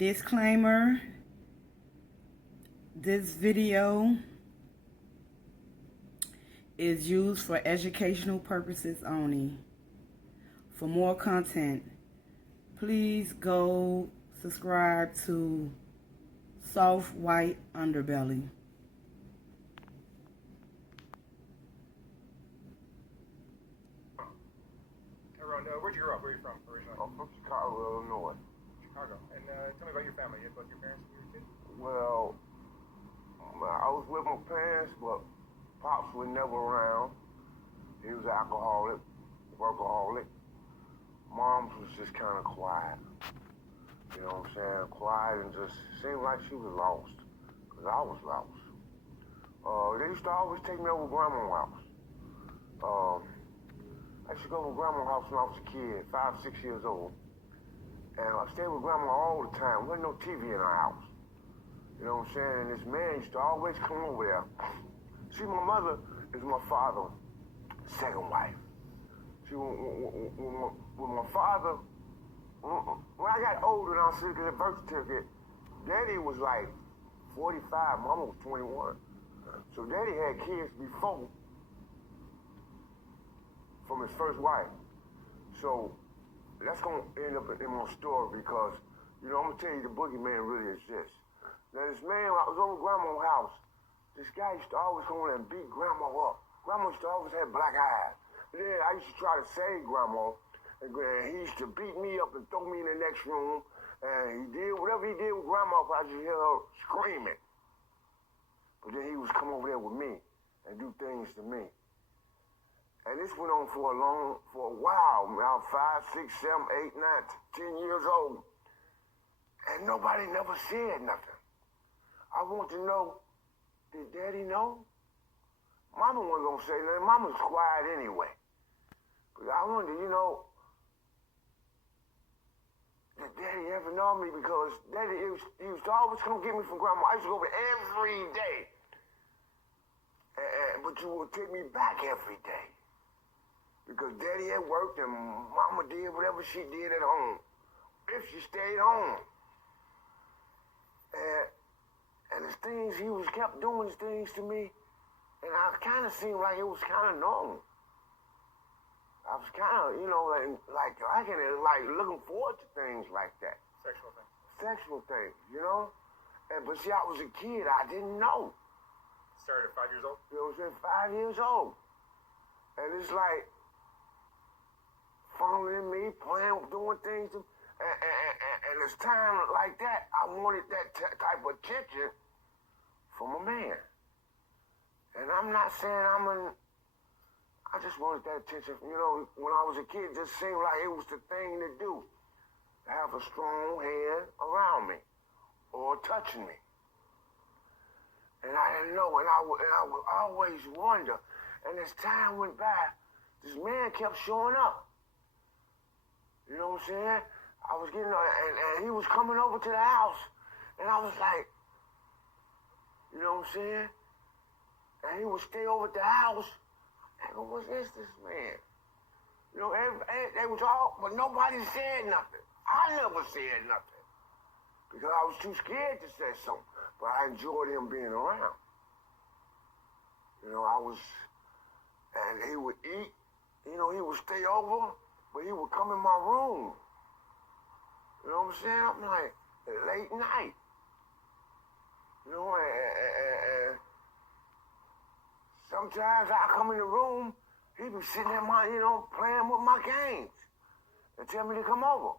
Disclaimer, this video is used for educational purposes only. For more content, please go subscribe to Soft White Underbelly. Where'd you grow up? Where are you from originally? I'm from Chicago, Illinois. Chicago. And tell me about your family. You had both your parents when you were a kid? Well, I was with my parents, but Pops was never around. He was an alcoholic, workaholic. Mom's was just kind of quiet. You know what I'm saying? Quiet and just seemed like she was lost. Because I was lost. They used to always take me over to Grandma's house. I used to go to Grandma's house when I was a kid, 5, 6 years old. And I stayed with Grandma all the time. There wasn't no TV in our house. You know what I'm saying? And this man used to always come over there. See, my mother is my father's second wife. See, when my father, when I got older and I was looking at the birth certificate, Daddy was like 45, Mama was 21. So Daddy had kids before from his first wife. So that's gonna end up in my story because, you know, I'm gonna tell you the boogeyman really exists. Now this man, I was over at Grandma's house, this guy used to always come over there and beat Grandma up. Grandma used to always have black eyes. And then I used to try to save Grandma, and he used to beat me up and throw me in the next room, and he did whatever he did with Grandma, I just hear her screaming. But then he was come over there with me and do things to me. And this went on for a while, now 5, 6, 7, 8, 9, 10 years old. And nobody never said nothing. I want to know, did Daddy know? Mama wasn't gonna say nothing. Mama was quiet anyway. But I wonder, you know, did Daddy ever know me? Because Daddy, he used to always come get me from Grandma. I used to go over every day. But you would take me back every day. Because Daddy had worked and Mama did whatever she did at home. If she stayed home. And the things he was kept doing things to me, and I kind of seemed like it was kind of normal. I was kind of, you know, like liking it, like looking forward to things like that. Sexual thing. Sexual things, you know? But see, I was a kid. I didn't know. Started at 5 years old? You know what I'm saying? 5 years old. And it's like, following me, playing, doing things. And it's time like that, I wanted that type of attention from a man. And I'm not saying I just wanted that attention. You know, when I was a kid, it just seemed like it was the thing to do. To have a strong hand around me or touching me. And I didn't know, and I would always wonder. And as time went by, this man kept showing up. You know what I'm saying? I was getting, and he was coming over to the house, and I was like, you know what I'm saying? And he would stay over at the house, and go, what's this man? You know, they was all, but nobody said nothing. I never said nothing, because I was too scared to say something, but I enjoyed him being around. You know, and he would eat, you know, he would stay over, but he would come in my room. You know what I'm saying? I'm like, late night. You know, and sometimes I come in the room, he be sitting there, you know, playing with my games and tell me to come over.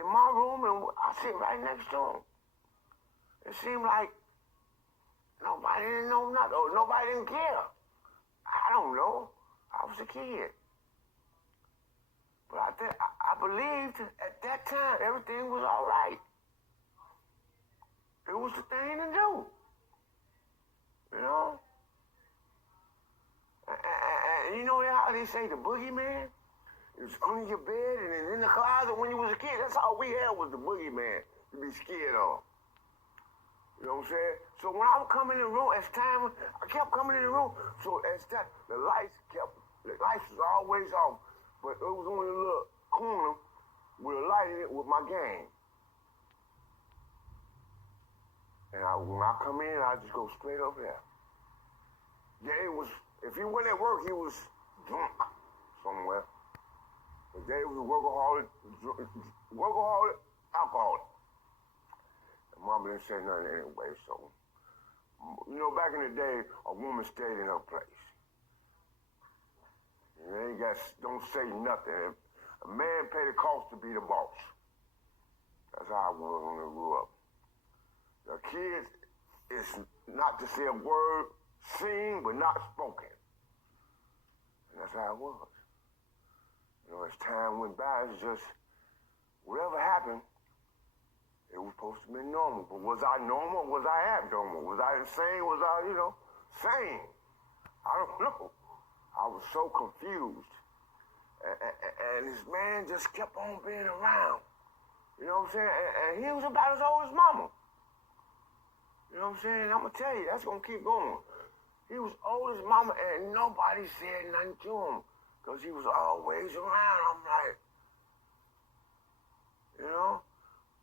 In my room, and I sit right next to him. It seemed like nobody didn't know nothing, or nobody didn't care. I don't know. I was a kid. But I believed at that time everything was all right. It was the thing to do. You know? And you know how they say the boogeyman? It was under your bed and then in the closet when you was a kid. That's all we had was the boogeyman to be scared of. You know what I'm saying? So when I would come in the room, as time, I kept coming in the room. So as that, the lights was always off. But it was only a little corner with a light in it with my game. And when I come in, I just go straight up there. Dave was, if he went at work, he was drunk somewhere. But Dave was a workaholic, alcoholic. And Mama didn't say nothing anyway, so. You know, back in the day, a woman stayed in her place. You ain't don't say nothing. A man paid the cost to be the boss. That's how I was when I grew up. The kids is not to say a word seen but not spoken. And that's how it was. You know, as time went by, it's just whatever happened, it was supposed to be normal. But was I normal? Was I abnormal? Was I insane? Was I, sane? I don't know. I was so confused. And this man just kept on being around. You know what I'm saying? And he was about as old as Mama. You know what I'm saying? I'm going to tell you, that's going to keep going. He was old as Mama, and nobody said nothing to him because he was always around. I'm like,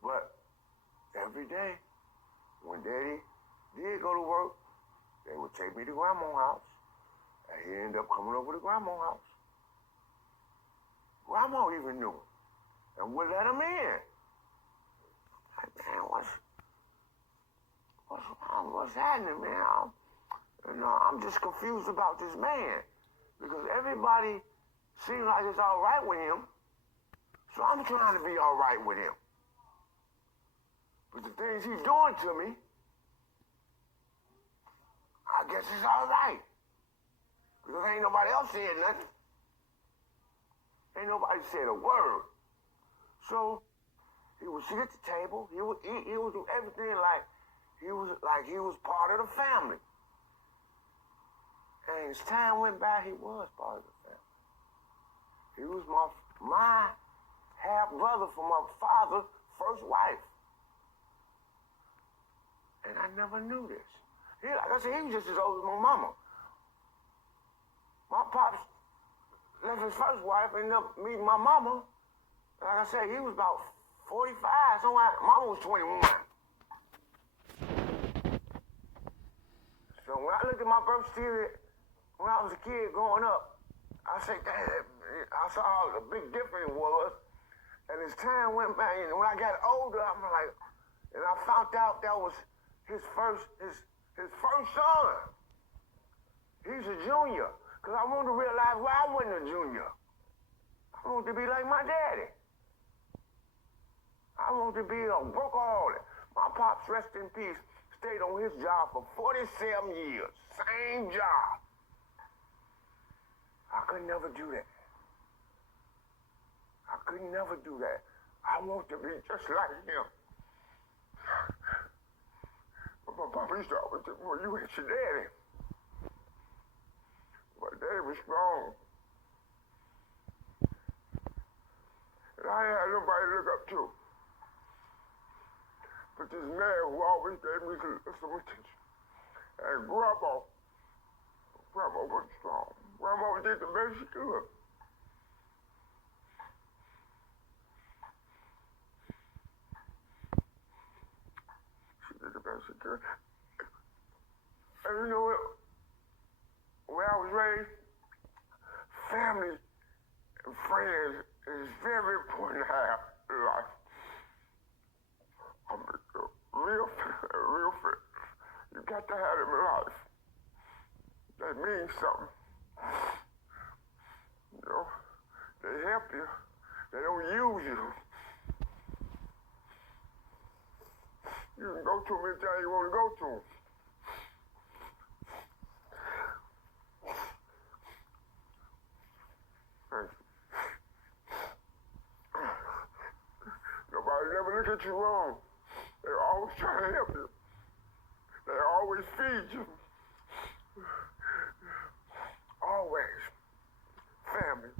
but every day when Daddy did go to work, they would take me to Grandma's house, and he ended up coming over to Grandma's house. Grandma even knew him and would let him in. Like, man, what's wrong? What's happening, man? I'm just confused about this man because everybody seems like it's all right with him, so I'm trying to be all right with him. But the things he's doing to me, I guess it's all right because ain't nobody else said nothing. Ain't nobody said a word. So he would sit at the table. He would eat. He would do everything like he was part of the family. And as time went by, he was part of the family. He was my half brother from my father's first wife. And I never knew this. Like I said, he was just as old as my mama. My pops left his first wife and ended up meeting my mama. Like I said, he was about 45, somewhere. Mama was 21. So when I looked at my birth certificate, when I was a kid growing up, I said, damn, I saw how the big difference it was. And as time went by, and when I got older, I'm like, and I found out that was his first son. He's a junior. Because I wanted to realize why I wasn't a junior. I wanted to be like my daddy. I wanted to be a workaholic. My pops, rest in peace, stayed on his job for 47 years. Same job. I could never do that. I could never do that. I want to be just like him. But my papa used to always tell me, well, you ain't your daddy. But Daddy was strong. And I ain't had nobody to look up to. But this man who always gave me some attention. And Grandma was strong. Grandma did the best she could. She did the best she could. And you know what? Where I was raised, family and friends is very important to have in life. I'm a real friend. You got to have them in life. That means something. They help you. They don't use you. You can go to them anytime you want to go to them. Nobody never look at you wrong. They're always trying to help you. They always feed you. Always. Family.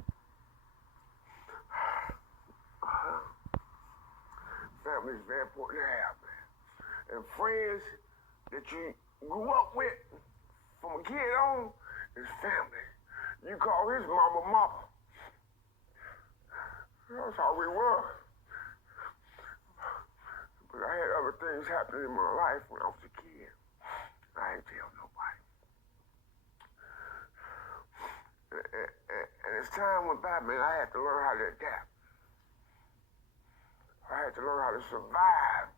Family is very important to have, man. And friends that you grew up with from a kid on is family. You call his mama. That's how we were. But I had other things things happened in my life when I was a kid. I ain't tell nobody. And as time went by, man, I had to learn how to adapt. I had to learn how to survive,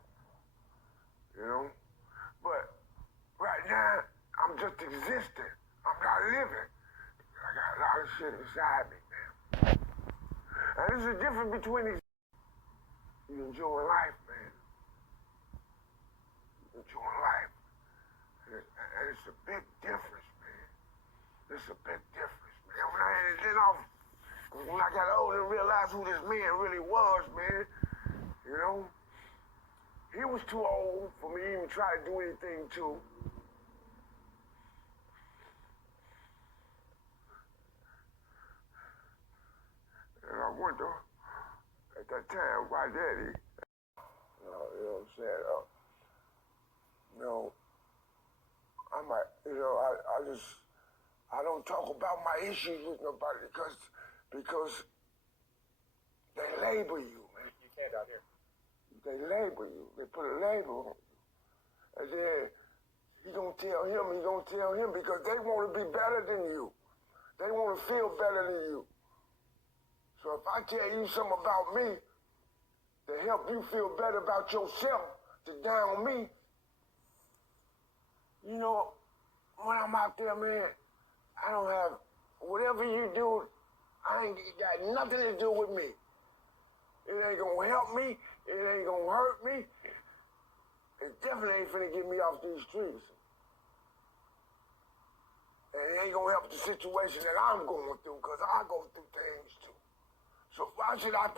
you know? But right now, I'm just existing. I'm not living. I got a lot of shit inside me, man. And there's a difference between these. You enjoying life, man. You enjoying life. And it's a big difference, man. It's a big difference, man. When I got older and realized who this man really was, man, you know, he was too old for me to even try to do anything to. And I wonder, at that time, my daddy, you know what I'm saying? I might, I don't talk about my issues with nobody because they label you, man. You can't out here. They label you. They put a label on you. And then he gonna tell him because they want to be better than you. They want to feel better than you. So if I tell you something about me to help you feel better about yourself, to down me, you know, when I'm out there, man, I don't have, whatever you do, I ain't got nothing to do with me. It ain't gonna help me. It ain't gonna hurt me. It definitely ain't finna get me off these streets. And it ain't gonna help the situation that I'm going through, because I go through things too. So why should I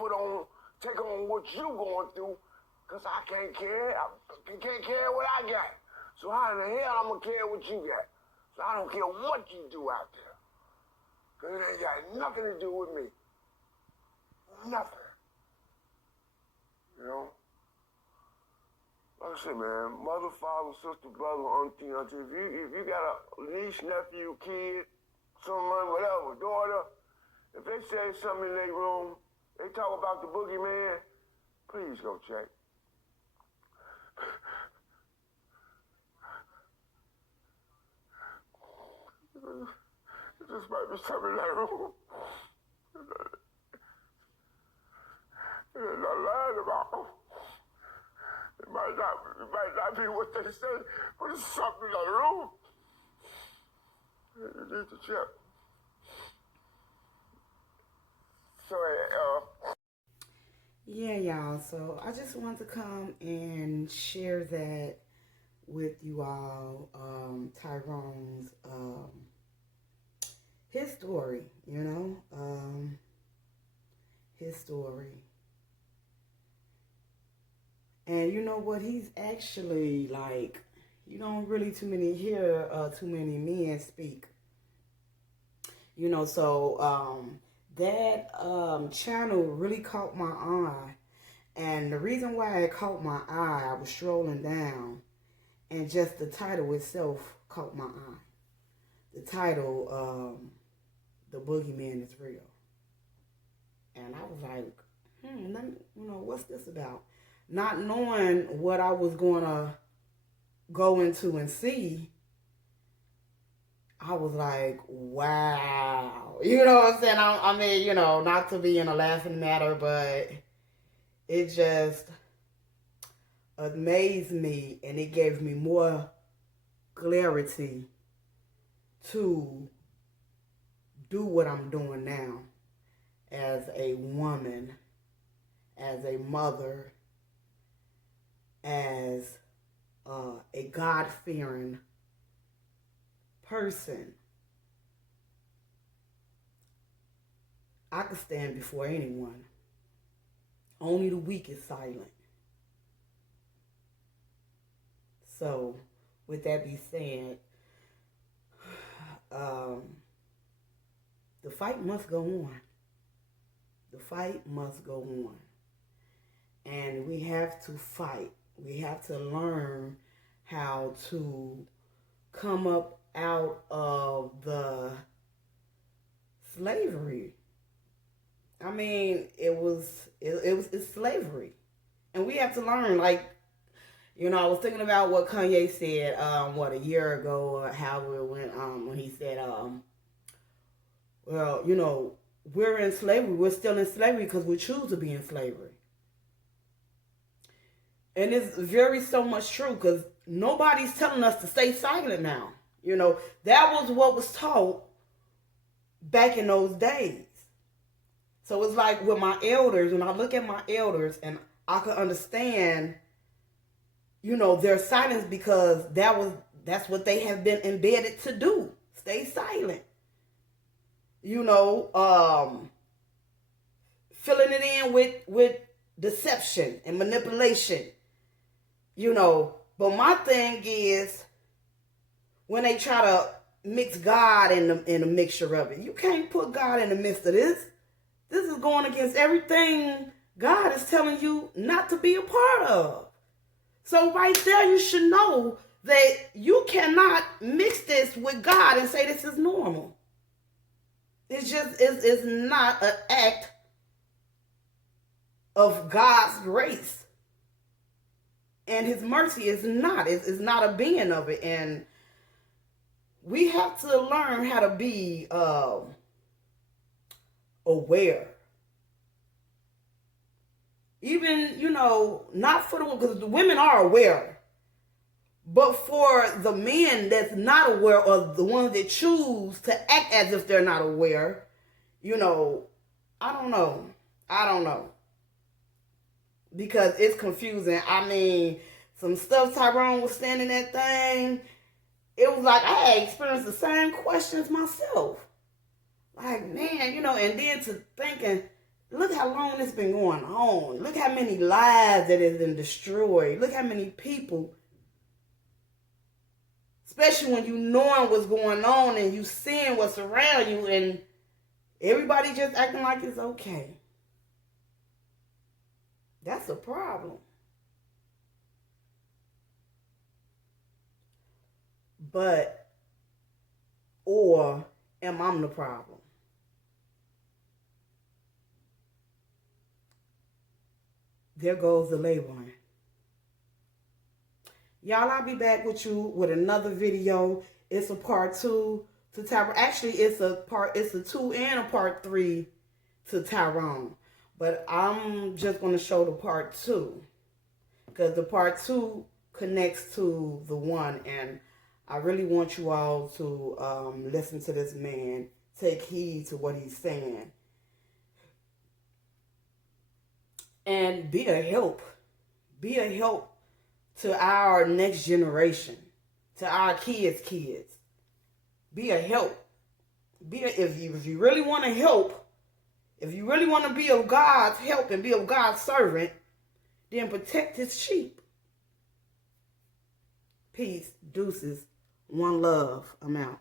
take on what you going through? Because I can't care. I can't care what I got. So how in the hell I'm gonna care what you got? So I don't care what you do out there. Because it ain't got nothing to do with me. Nothing. You know? Like I said, man, mother, father, sister, brother, auntie, if you got a niece, nephew, kid, someone, whatever, daughter, if they say something in their room, they talk about the boogeyman, please go check. It just might be something in that room. They're not lying about. It might not be what they say, but it's something in that room. You need to check. So, Yeah, y'all. So I just wanted to come and share that with you all. Tyrone's his story, you know, his story. And you know what? He's actually like, you don't really hear too many men speak. You know, so that channel really caught my eye. And the reason why it caught my eye, I was strolling down, and just the title itself caught my eye. The title, The Boogeyman is Real. And I was like, let me, what's this about? Not knowing what I was going to go into and see, I was like, wow. You know what I'm saying? I mean, not to be in a laughing matter, but it just amazed me, and it gave me more clarity to do what I'm doing now as a woman, as a mother, as a God-fearing person. I could stand before anyone. Only the weak is silent. So, with that being said, the fight must go on. The fight must go on. And we have to fight. We have to learn how to come up out of the slavery. I mean, it's slavery. And we have to learn, like, You know, I was thinking about what Kanye said, a year ago, or however it went, when he said, well, you know, we're in slavery. We're still in slavery because we choose to be in slavery. And it's very so much true because nobody's telling us to stay silent now. You know, that was what was taught back in those days. So it's like with my elders, when I look at my elders and I can understand, you know, their silence because that's what they have been embedded to do. Stay silent. You know, filling it in with deception and manipulation. You know, but my thing is when they try to mix God in the mixture of it. You can't put God in the midst of this. This is going against everything God is telling you not to be a part of. So right there, you should know that you cannot mix this with God and say this is normal. It's just, it's not an act of God's grace. And his mercy is not. It's not a being of it. And we have to learn how to be aware. Even, you know, not for the women, because the women are aware. But for the men that's not aware, or the ones that choose to act as if they're not aware, you know, I don't know. Because it's confusing. I mean, some stuff Tyrone was saying in that thing, it was like I had experienced the same questions myself. Like, man, you know, and then to thinking, look how long it's been going on. Look how many lives that has been destroyed. Look how many people, especially when you knowing what's going on and you seeing what's around you and everybody just acting like it's okay. That's a problem. But, or am I the problem? There goes the labeling. Y'all, I'll be back with you with another video. It's a part 2 to Tyrone. Actually, it's a 2 and a part 3 to Tyrone. But I'm just going to show the part 2. Because the part 2 connects to the 1. And I really want you all to listen to this man. Take heed to what he's saying. And be a help. Be a help to our next generation. To our kids' kids. Be a help. If you really want to help, if you really want to be of God's help and be of God's servant, then protect his sheep. Peace, deuces, one love, I'm out.